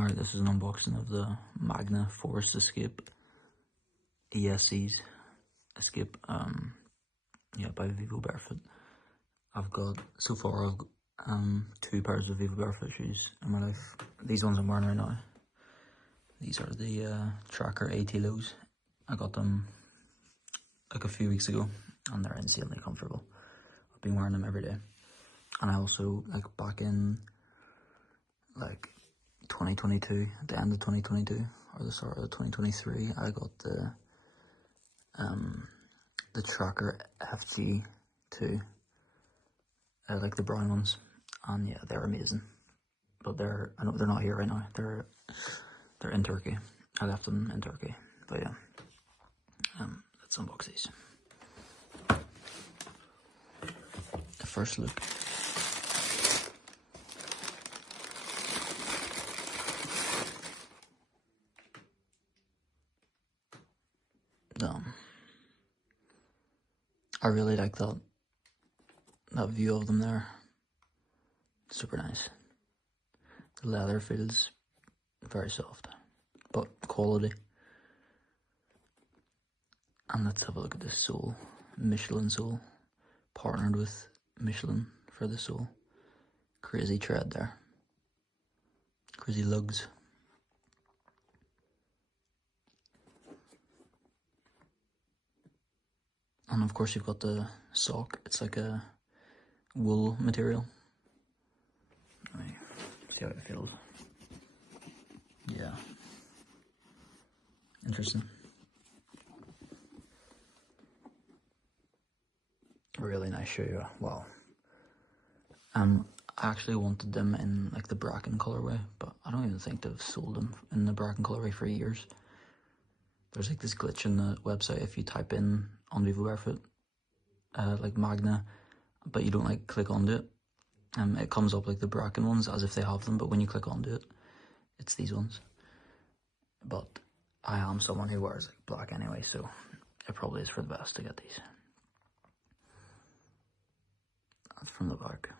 Alright, this is an unboxing of the Magna Forest Escape ESCs Escape, by Vivobarefoot. I've got, so far, I've got, 2 pairs of Vivobarefoot shoes in my life. These ones I'm wearing right now. These are the Tracker AT lows. I got them like a few weeks ago and they're insanely comfortable. I've been wearing them every day. And I also, like, back in, like, 2022, at the end of 2022 or the start of 2023, I got the Tracker FG2, like the brown ones, and yeah, they're amazing. But they're not here right now. They're in Turkey. I left them in Turkey. But yeah, let's unbox these. The first look. I really like that view of them there. Super nice. The leather feels very soft, but quality. And let's have a look at this sole. Michelin sole. Partnered with Michelin for the sole. Crazy tread there. Crazy lugs. And of course you've got the sock. It's like a wool material. Let me see how it feels. Yeah. Interesting. Really nice shoe. Wow. I actually wanted them in like the bracken colorway, but I don't even think they've sold them in the bracken colorway for years. There's like this glitch in the website if you type in on Vivobarefoot, like Magna, but you don't like click onto it. It comes up like the bracken ones as if they have them, but when you click onto it, it's these ones. But I am someone who wears like black anyway, so it probably is for the best to get these. That's from the back.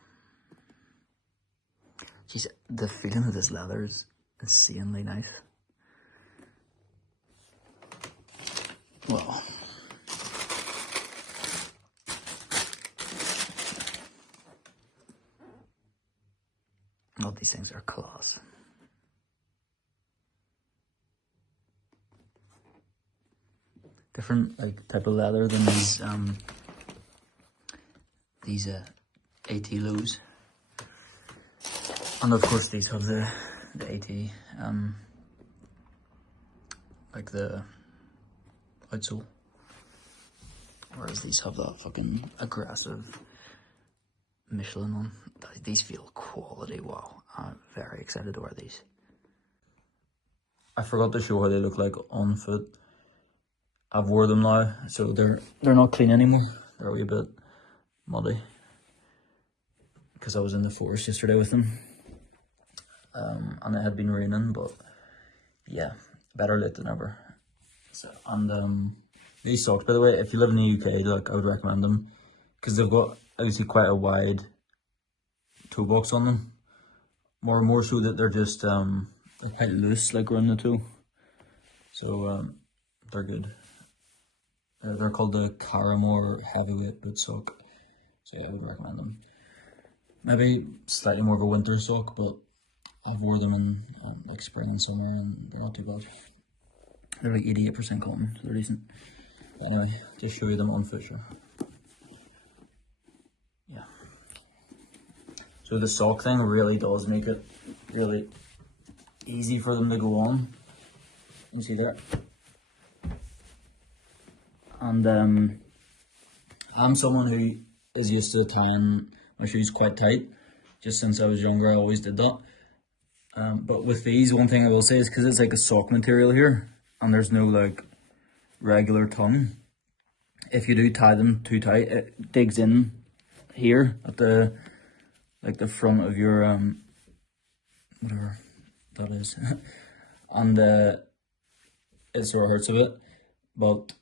Jeez, the feeling of this leather is insanely nice. Well, all these things are class. Different like type of leather than these AT lows. And of course these have the AT like the outsole, whereas these have that fucking aggressive Michelin one. These feel quality. Wow, I'm very excited to wear these. I forgot to show how they look like on foot. I've wore them now, so they're not clean anymore. They're a wee bit muddy because I was in the forest yesterday with them, and it had been raining. But yeah, better late than never. So, and these socks, by the way, if you live in the UK, like, I would recommend them because they've got obviously quite a wide toe box on them. More so that they're just they're quite loose, like around the toe. So they're good. They're called the Caramore Heavyweight Boot Sock. So yeah, I would recommend them. Maybe slightly more of a winter sock, but I've wore them in like spring and summer, and they're not too bad. They're like 88% cotton, so they're decent. But anyway, just show you them on foot, sure. Yeah. So the sock thing really does make it really easy for them to go on. You see there. And I'm someone who is used to tying my shoes quite tight. Just since I was younger, I always did that. But with these, one thing I will say is because it's like a sock material here, and there's no like regular tongue. If you do tie them too tight, it digs in here at the front of your whatever that is, and it sort of hurts a bit, but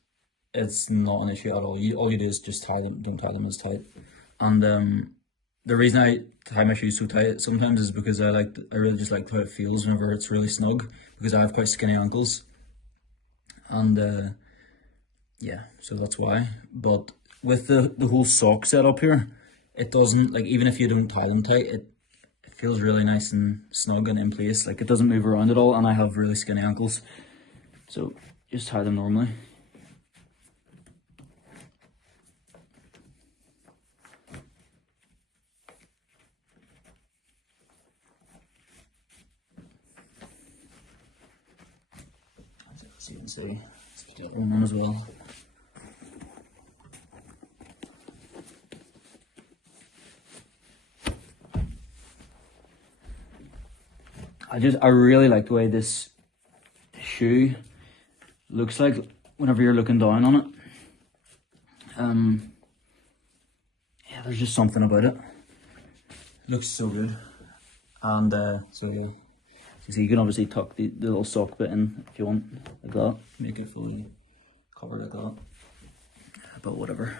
it's not an issue at all. All you do is just tie them. Don't tie them as tight, and the reason I tie my shoes so tight sometimes is because I really just like how it feels whenever it's really snug, because I have quite skinny ankles, and yeah, so that's why. But with the whole sock setup here, it doesn't, like, even if you don't tie them tight, it feels really nice and snug and in place. Like, it doesn't move around at all, and I have really skinny ankles, so just tie them normally. As you can see, let's put the other one on as well. I really like the way this shoe looks like whenever you're looking down on it. Yeah, there's just something about it. It looks so good. And so yeah, so you can obviously tuck the little sock bit in if you want, like that. Make it fully covered like that. But whatever.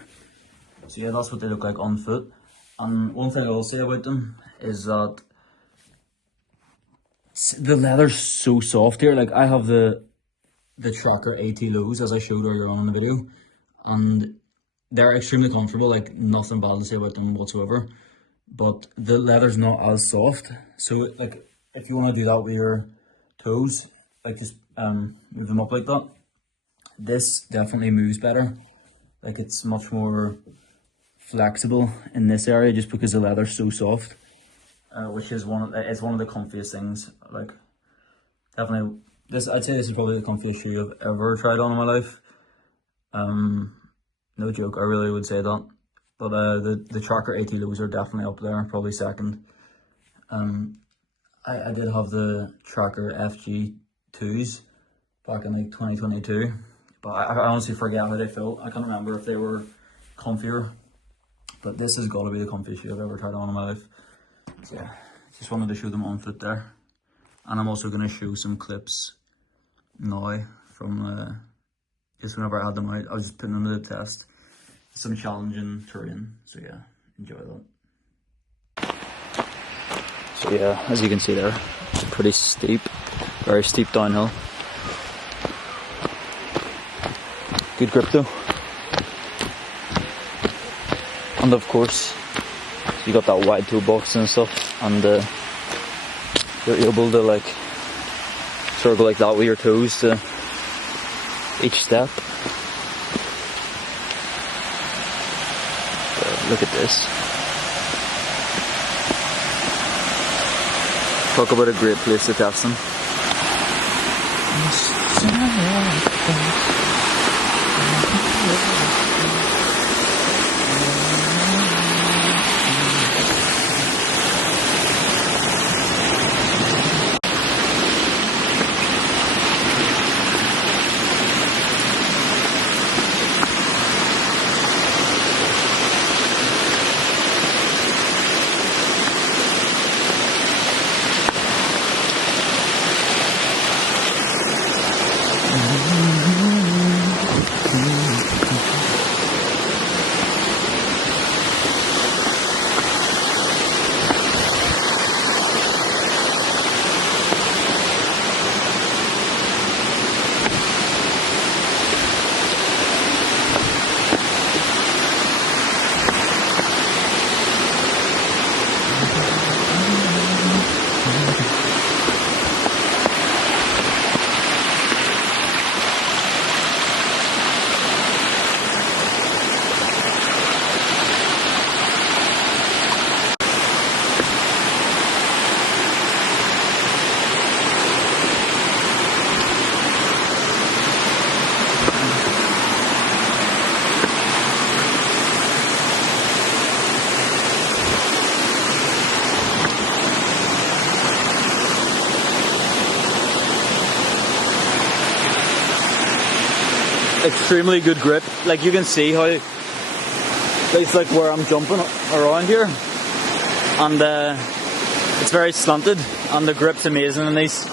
So yeah, that's what they look like on foot. And one thing I will say about them is that the leather's so soft here. Like, I have the Tracker AT lows, as I showed earlier on in the video, and they're extremely comfortable. Like, nothing bad to say about them whatsoever. But the leather's not as soft. So, like, if you want to do that with your toes, like, just move them up like that. This definitely moves better. Like, it's much more flexible in this area just because the leather's so soft. Which is one of the comfiest things. Like, definitely, I'd say this is probably the comfiest shoe I've ever tried on in my life. No joke, I really would say that. But the Tracker AT lows are definitely up there, probably second. I did have the Tracker FG2s back in like 2022, but I honestly forget how they felt. I can't remember if they were comfier, but this has got to be the comfiest shoe I've ever tried on in my life. So yeah, just wanted to show them on foot there. And I'm also going to show some clips now from just whenever I had them out. I was just putting them to the test. Some challenging terrain, so yeah, enjoy that. So yeah, as you can see there, it's pretty steep, very steep downhill. Good grip though. And of course, you got that wide toolbox and stuff, and you're able to like sort of go like that with your toes to each step. Look at this. Talk about a great place to test them. Extremely good grip. Like, you can see how it's like where I'm jumping around here, and it's very slanted, and the grip's amazing in these.